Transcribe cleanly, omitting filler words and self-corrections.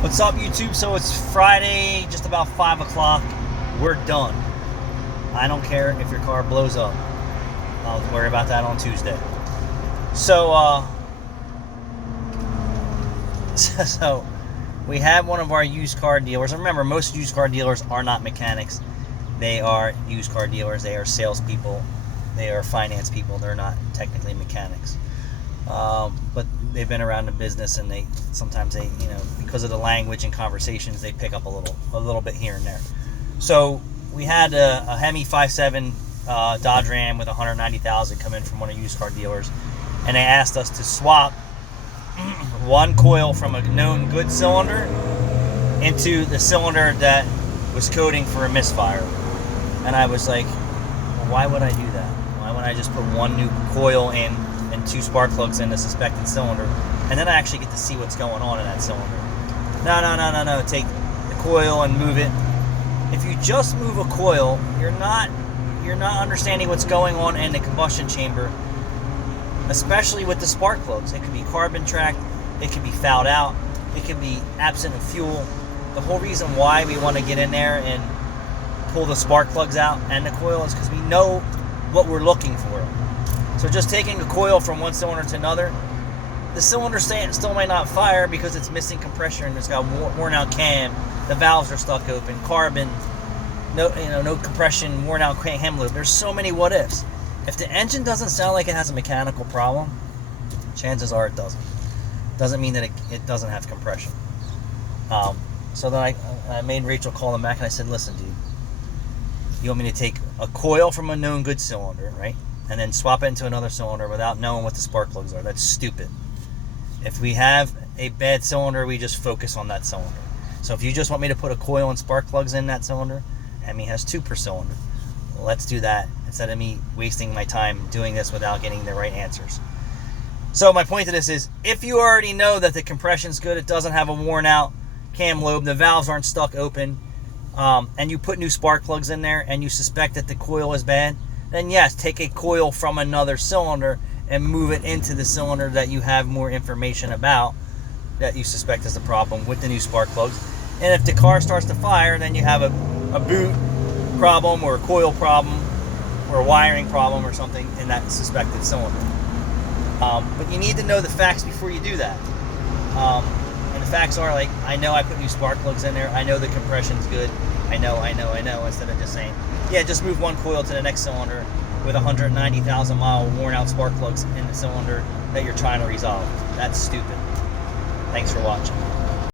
What's up, YouTube? So it's Friday, just about 5 o'clock. We're done. I don't care if your car blows up. I'll worry about that on Tuesday. So, so we have one of our used car dealers. Remember, most used car dealers are not mechanics. They are used car dealers. They are salespeople. They are finance people. They're not technically mechanics. But they've been around the business, and sometimes because of the language and conversations, they pick up a little bit here and there. So we had a Hemi 5.7 Dodge Ram with 190,000 come in from one of the used car dealers, and they asked us to swap one coil from a known good cylinder into the cylinder that was coding for a misfire. And I was like, well, why would I do that? Why would I just put one new coil in and two spark plugs in the suspected cylinder, and then I actually get to see what's going on in that cylinder? No. Take the coil and move it. If you just move a coil, you're not understanding what's going on in the combustion chamber, especially with the spark plugs. It could be carbon tracked, it could be fouled out, it could be absent of fuel. The whole reason why we want to get in there and pull the spark plugs out and the coil is because we know what we're looking for. So just taking a coil from one cylinder to another, the cylinder still might not fire because it's missing compression. It's got worn out cam, the valves are stuck open, carbon, no compression, worn out cam loop. There's so many what ifs. If the engine doesn't sound like it has a mechanical problem, chances are it doesn't. Doesn't mean that it doesn't have compression. So then I made Rachel call them back, and I said, listen, dude, you want me to take a coil from a known good cylinder, right, and then swap it into another cylinder without knowing what the spark plugs are? That's stupid. If we have a bad cylinder, we just focus on that cylinder. So if you just want me to put a coil and spark plugs in that cylinder, Hemi has 2 per cylinder. Well, let's do that instead of me wasting my time doing this without getting the right answers. So my point to this is, if you already know that the compression's good, it doesn't have a worn out cam lobe, the valves aren't stuck open, and you put new spark plugs in there and you suspect that the coil is bad, then yes, take a coil from another cylinder and move it into the cylinder that you have more information about that you suspect is the problem with the new spark plugs. And if the car starts to fire, then you have a boot problem or a coil problem or a wiring problem or something in that suspected cylinder. But you need to know the facts before you do that. And the facts are, like, I know I put new spark plugs in there. I know the compression's good. I know, instead of just saying, yeah, just move one coil to the next cylinder with 190,000 mile worn out spark plugs in the cylinder that you're trying to resolve. That's stupid. Thanks for watching.